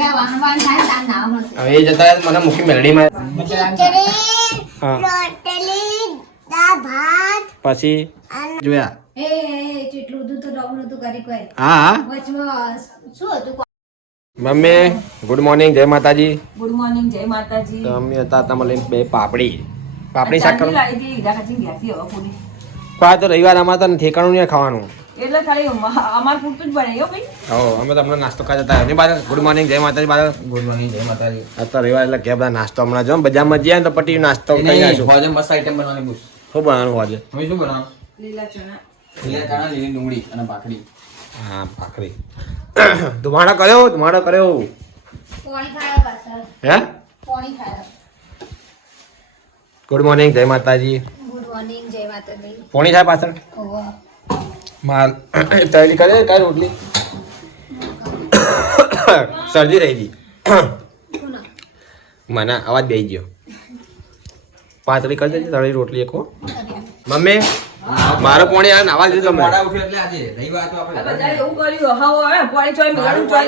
હવે એ જતા મને મૂકી મેલડીમાં પછી જોયા હા મમ્મી ગુડ મોર્નિંગ જય માતાજી. ગુડ મોર્નિંગ જય માતાજી. તો અમે હતા તમે લઈને બે પાપડી શાક કરો. તો રવિવાર અમારે તો ઠેકાણું નહીં ખાવાનું એટલે ખાલી અમાર પૂરતું જ બને ભાઈ. અમે તમને નાસ્તો ખાતા હતા. બાદ ગુડ મોર્નિંગ જય માતાજી. બાદ ગુડ મોર્નિંગ જય માતાજી. આ તો રવિવાર એટલે કે બધા નાસ્તો હમણાં જો બજારમાં જઈએ તો પટી નાસ્તો કરી નાખશું. હોજે મસ્ત આઈટમ બનાવવાની બુસ. શું બનાવવાનું હોજે? હવે શું બનાવવાનું? લીલા ચણા લીલી ડુંગળી અને ભાખરી. હા ભાખરી. ધુમાડો કર્યો હે ગુડ મોર્નિંગ જય માતાજી. પોણી થાય પાછળ માલ તૈયારી કરે કઈ રોટલી શરદી રહી ગઈ મને અવાજ બેસી ગયો. પાતળી કરી દેજે તળી રોટલી એક મમ્મી મારો પોણી આ નાવા દીધું તમે મોડા ઉઠ્યો એટલે આજે રવિવાર તો આપણે બધા એવું કર્યું હા પોણી ચોઈ મેળું ચોઈ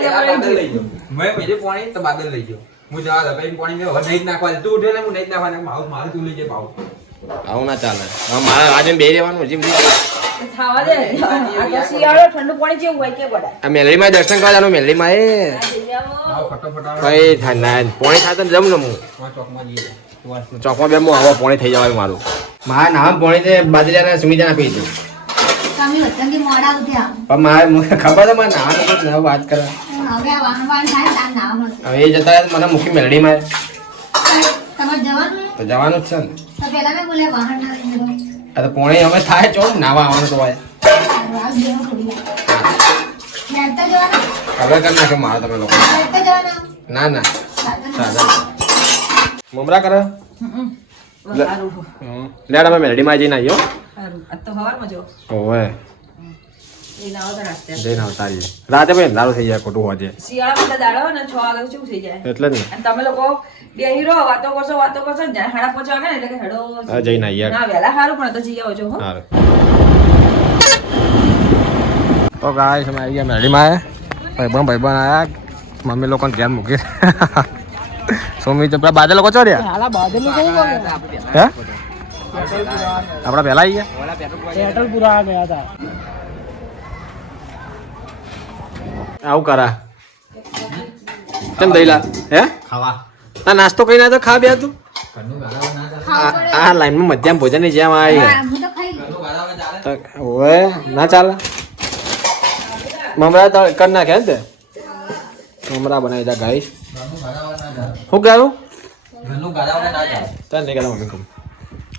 લઈ ગયો મેં બીજે પોણી તો બાદલ લઈ ગયો હું જવા દે ભાઈ પોણી મેં નહીં નાખવા તું ઉઠે ને હું નહીં નાખવા મારું તું લઈ જાય ભાવ આવું ના ચાલે મારે આજે બે રહેવાનું હજી બધી ખાવા દે આ તો શિયાળો ઠંડુ પાણી જેવું હોય કે બડા આ મેલડીમાં દર્શન કરવા જવાનું મેલડીમાં એ કઈ થાય ના પોણી થાય તો જમ ને હું ચોકમાં બે હું આવા પોણી થઈ જવાય મારું મારા નામ પોણી તે બાદરિયા સુમિતા પી હતું પણ મારે ખબર છે મારે નાવાનું વાત કરે હવે એ જતા મને મૂકી મેલડીમાં તો જવાનું જ છે ને આ તો પોણી અમે થાય ચો નાવા આવવાનું તો હોય હવે કરી નાખો મારા તમે લોકો ના ના મમરા કરે લેડ અમે મેલડીમાં જઈને આવ્યો ઓવે જઈને આવતા રહીએ રાતે ભાઈ અંધારું થઈ જાય ખોટું હોજે શિયાળામાં દાડો ને 6 વાગે શું થઈ જાય એટલે જ ને તમે લોકો બે હીરો વાતો કરશો 5:30 વાગે ને એટલે કે હેડો જઈને આવીએ ના વેલા સારું પણ તો જઈ આવો છો હો સારું તો ગાઈસ અમે આવી ગયા મેલડીમાં ભાઈબંધ આયા મમ્મી લોકોને ધ્યાન મૂકી સોમી તો પેલા બાદલ લોકો ચો રહ્યા હે આપડા પહેલા આવી ગયા પેટ્રોલપુરા ગયા હતા આવું કરા કેમ દઈલા હે ખાવા ના નાસ્તો કઈ ના તો ખા બે તું આ લાઈનમાં મધ્યાહન ભોજન ની જેમ આવી ઓએ ના ચાલે મમરા તો કર નાખે ને તે મમરા બનાવી દા ગાઈસ શું કરું ચાલ નહીં કરા મમ્મી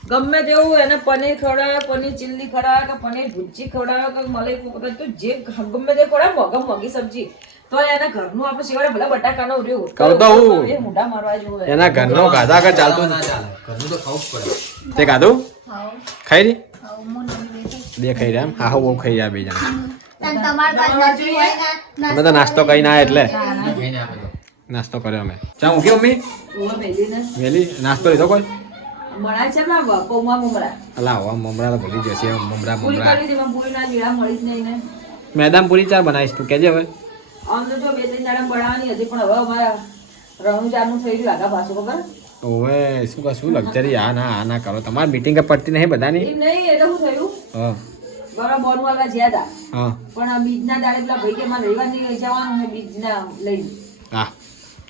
ગમે તેવું એને પનીર ખવડાવે પનીર ચીલ્લી ખવડાવે કે પનીર ભુજી ખવડાવે કે મલાઈ કોફતા તો જે ગમે તે ખવડાવે મગી સબ્જી તો એના ઘરનું આપણે સિવાય ભલે બટાકાનો રહ્યો કરતો હું એ મોઢા મારવા જેવું એના ઘરનો ગાધા કર ચાલતું ના ચાલે ઘરનું તો ખાવું જ પડે તે ગાધું ખાઈ રી બે ખાઈ રહ્યા એમ હા બહુ ખાઈ રહ્યા બે જણા અમે તો નાસ્તો કઈ ના એટલે નાસ્તો કર્યો અમે ચા મૂકી મમ્મી વેલી નાસ્તો લીધો કોઈ મળાય છે ને પૌવા મમરા અલા હવા મમરા તો ભૂલી જશે મમરા પૂરી કરી દીધી પૂરી ના જીરા મળી જ નહીં ને મેદામ પૂરી ચા બનાવીશ તું કેજે હવે આમ તો જો 2-3 દાડા બનાવવાની હતી પણ હવે અમારા રણુજાનું થઈ ગયું આગા પાછું ખબર ઓવે શું લક્ઝરી આ ના કરો તમારી મીટિંગ પડતી નહીં બધાની એમ નહીં એટલે શું થયું હા બરાબર બોનું વાળવા જ્યાં હતા હા પણ બીજના દાડે પેલા ભાઈ કે મારે રવિવારની લઈ જવાનું છે બીજના લઈ હા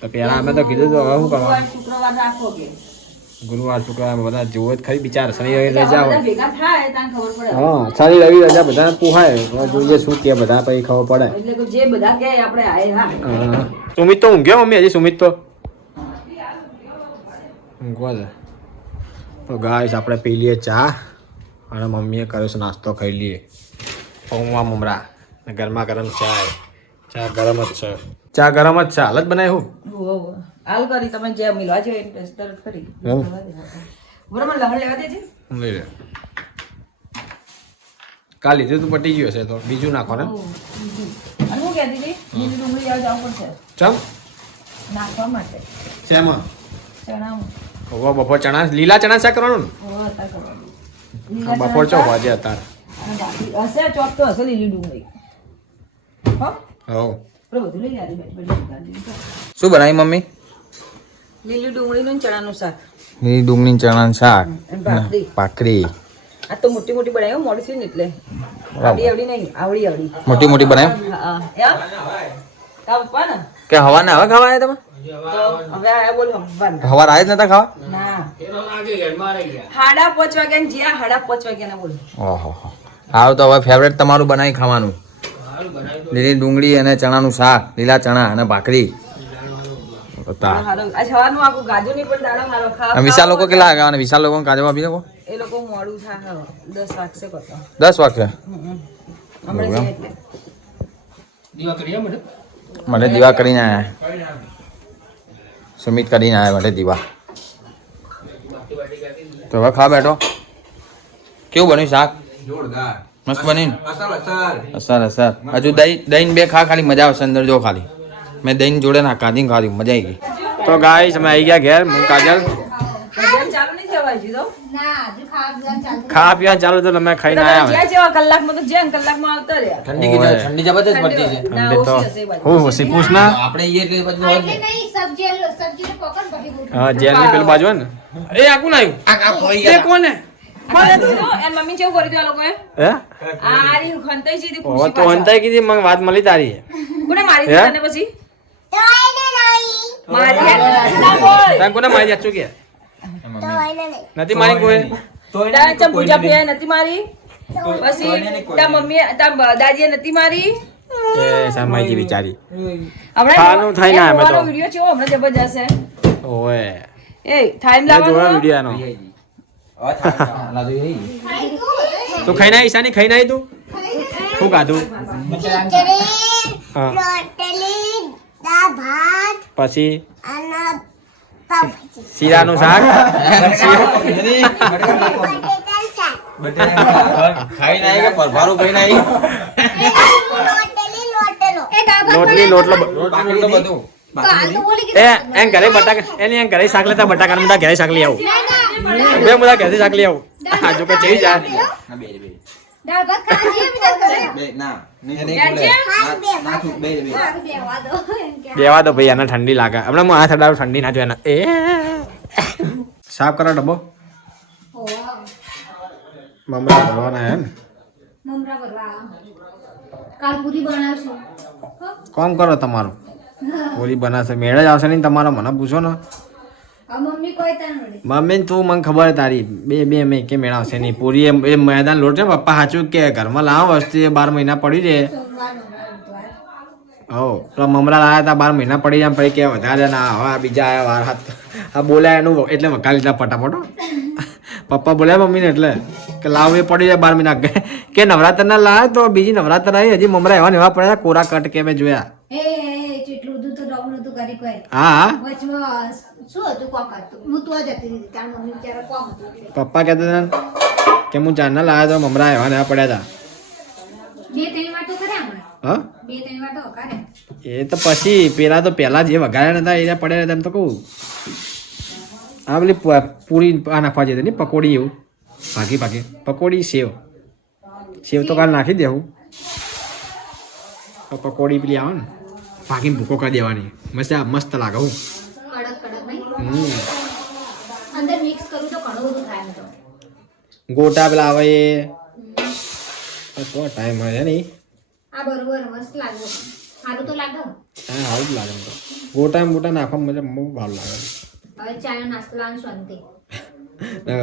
તો પેલા અમે તો કીધું તો હવે શું કરવાનું શુક્રવાર રાખો કે ગુરુવાર શુક્રવાર બધા જોવો જ ખરી બિચાર શનિ રવિ રજા હોય ભેગા થાય ત્યાં ખબર પડે હા શનિ રવિ રજા બધા પૂહાય જોઈએ શું કે બધા પછી ખબર પડે એટલે કે જે બધા કે આપણે આય હા સુમિત તો ઊંઘ્યો મમ્મી હજી સુમિત તો ઊંઘવા દે તો ગાઈસ આપણે પી લઈએ ચા અને મમ્મીએ કર્યો છે નાસ્તો ખાઈ લઈએ પૌવા મમરા ને ગરમા ગરમ ચા ગરમ જ છે ચા ગરમ જ છે હાલ જ બનાવી હું હાલ કરી તમે જે મિલવા જોઈએ એને તરત કરી બરાબર લહણ લેવા દેજે લઈ લે કાલ લીધું તું પટી ગયું હશે તો બીજું નાખો ને અને હું કહેતી હતી બીજી ડુંગળી આ જવું પડશે ચમ નાખવા માટે શેમાં ચણામાં ઓવા બપોર ચણા લીલા ચણા શા કરવાનું ને હતા કરવાનું બપોર ચો વાજે હતા અને બાકી હશે ચોપ તો હશે લીલી ડુંગળી હો હો બધું લઈ આવી બેઠ શું બનાવી મમ્મી? લીલી ડુંગળીનું ચણાનું શાક લીલી ડુંગળી ચણાનું શાક અને ભાખરી. ભાખરી આ તો મોટી મોટી બનાવી મોડી થયું ને એટલે આવડી આવડી નહીં આવડી મોટી મોટી બનાવી હા એમ તા પપ્પા ને કે હવા ના હવે ખાવા આવ્યા તમે? તો હવે આ બોલ હંબાન હવાર આવ્યા જ નતા ખાવા? ના 5:30 વાગ્યા જ્યાં 5:30 વાગ્યા બોલ ઓહો હારું તો હવે ફેવરેટ તમારું બનાવી ખાવાનું લીલી ડુંગળી અને ચણાનું શાક લીલા ચણા અને ભાખરી બતા. હારો આ સવારનું આખું ગાજુ ની પણ દાડો હારો ખાવા અને વિશાલ લોકો કેટલા વાગ્યા? વિશાલ લોકો કાજુ આપી શકો એ લોકો મોડું થાય 10 વાગશે કરતા 10 વાગે હમણાં જઈએ એટલે મને દીવા કરીને આયા સુમિત કરીને આયા મને દીવા તો હવે ખા બેઠો. કેવું બન્યું શાક? જોરદાર મસ્ત બન્યું ને? અસર અસર હજુ દહીં બે ખા ખાલી મજા આવશે અંદર જો ખાલી મેં દહીં જોડે ના ખાધી મજા આવી ગઈ. તો ગાઈસ અમે આવી ગયા ઘેર હું કાજલ ભજન ચાલુ નહીં થવા હજી તો ખાવા પીવા ચાલુ તો અમે ખાઈને આયા જ્યાં જેવા કલાકમાં તો જ્યાં કલાકમાં આવતા રહ્યા ઠંડી જબરદસ્ત પડતી છે. ના, ઠંડી તો ઓછી હશે એ બાજુ. હું ઓછી પૂછ ના આપણે એ એટલે બધું હોય ને. હા જેલ ની પેલું બાજુ હે ને એ આ કોણ આવ્યું એ કોણ હે એન મમ્મી કેવું કર્યું તું આ લોકોએ હે આ રી ખંતાઈ સીધી ઓ ખુશી તો અંતાઈ કીધી મને વાત મળી તારી કોને મારી હે? દીધા ને પછી મારી ના બોલ તને કોને મારી જાચું કે નથી મારી કોઈ તા ચમ પૂજા ફે નથી મારી પછી તા મમ્મી તા દાદીએ નથી મારી એ સામાઈ બિચારી હમણાં ખાવાનું થઈને આવ્યા મેં તો. વિડિયો છે હમણાં જબરજસ્ત છે ઓએ એ ટાઈમ મેં જોયો લાવવાનો વિડિયો નો તું ખાઈને આવી ઈશાની ખાઈને આવી તું શું ખાધું હા પછી શીરાનું શાક ખાઈને આવી કે પરભારું ખાઈને આવી? લોટલી લોટલો ભાખરી તો બધું. એ એમ ઘરે બટાકા એની એમ ઘરે શાક લેતા બટાકા બધા ઘરે શાક લઈ આવું બે બધા ઘરે શાક લઈ આવું આ જો કે ચઈ જાય ના, બે. દેવા દો ભાઈ આને ઠંડી લાગે હમણાં હું હાથ અડાડું ઠંડી ના જોઈએ એ સાફ કરો ડબ્બો મમરા ભરવાના હે ને કાલ પૂરી બનાવશું કોમ કરો તમારું પૂરી બનાવશે મેળ જ આવશે નહીં તમારો મને પૂછો ને મમ્મી કોઈ તને વડે મમ્મી તું મને ખબર હે તારી બે મેં કે મેળ આવશે નહીં પૂરી એ મેદાન લોટ છે પપ્પા સાચું કે ઘરમાં લાવો વસ્તુ એ 12 મહિના પડી રહે હો પેલા મમરા લાવ્યા હતા 12 મહિના પડી જાય પછી કે વધારે ના હવે આ બીજા આયા વાર હાથ આ બોલ્યા એનું એટલે વઘારી લીધા ફટાફટ હો. પપ્પા બોલ્યા મમ્મીને એટલે કે લાવ એ પડી જાય 12 મહિના કે નવરાત્ર ના લાવે તો બીજી નવરાત્ર આવી હજી મમરા એવા ને એવા પડ્યા કોરા કટ કે મેં જોયા એ કેટલું બધું તો ડબલ હતું કરી કોઈ હા વચમાં શું હતું કોક હતું હું તો જ હતી તાર મમ્મી બિચારા કોમ હતું એટલે. પપ્પા કહેતા હતા કે હું ચારના લાવ્યા તો મમરા એવા ને એવા પડ્યા હતા 2-3 વાર તો કર્યા હમણાં હા 2-3 વાર તો કર્યા એ તો પછી પેલા જે વઘાર્યા નતા એ પડ્યા હતા એમ તો કહું આ પેલી પૂરી આ નાખવા જતી ને પકોડી એવું ભાગી પકોડી સેવ તો કાલ નાખી દેવું પકોડી પેલી આવે ને ભાગીને ભૂકો કરી દેવાની મસ્ત લાગે હું કડક નહીં અંદર મિક્સ કરું તો ઘણું બધું થાય એમ તો ગોટા પેલા આવે એ ટાઈમ હોય નહીં આ બરોબર મસ્ત લાગે સારું તો લાગે હા આવું જ લાગે એમ તો ગોટા નાખવા મજા બહુ સારું લાગે હવે ચાનો નાસ્તો લાવવાનું શાંતિ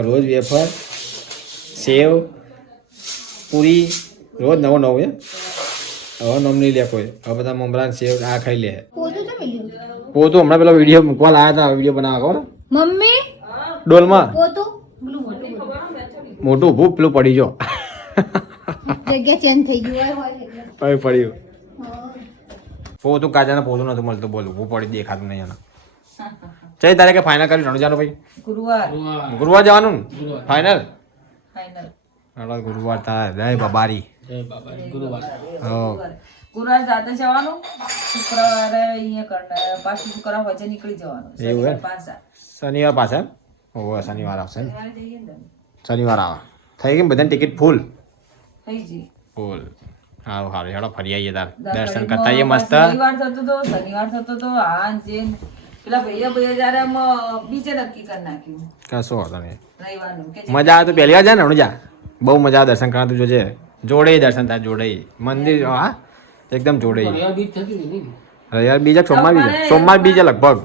રોજ વેફર સેવ પૂરી રોજ નવો હે હવે નમ નહીં લે કોઈ હવે બધા મમરા સેવ આ ખાઈ લે પોતું તો મિલ્યું પોતું હમણાં પેલો વિડીયો મૂકવા લાયા હતા વિડીયો બનાવવા ખબર મમ્મી ડોલમાં પોતું પેલું મોટું ઊભું પેલું પડી જો જગ્યા ચેન્જ થઈ ગયું હોય એટલે હવે પડ્યું હા. પોતું કાજાને પોતું નતું મળતું બોલ ઊભું પડી દેખાતું નહીં એના ચઈ તારીખે ફાઇનલ કરી રણજાનું ભાઈ ગુરુવાર જવાનું ને ફાઇનલ ગુરુવાર તારા જય બાબારી હો ગુરુવાર જાતે જવાનું શુક્રવારે અહીંયા કરનાર પાછું શુક્રવાર વચ્ચે નીકળી જવાનું એવું હે? પાછા શનિવાર પાછા ઓહો શનિવાર આવશે ને શનિવારે જઈએ ને શનિવાર આવે થઈ ગઈ ને બધાની ટિકિટ ફૂલ થઈ જઈ ફૂલ હારું હારું હેડો ફરી આવીએ તાર દર્શન કરતા આવીએ મસ્ત શનિવાર થતો તો આ જે પેલા ભૈયા જયારે આમ બીજે નક્કી કરી નાખ્યું કશો વાંધો નહીં રવિવારનું કે મજા આવે તો પહેલી વાર જાય ને હમણાં જા બહુ મજા આવે દર્શન કરવા તું જોજે જોડે દર્શન થાય જોડે મંદિર હા એકદમ જોડે યાર બીજા સોમવાર બીજે લગભગ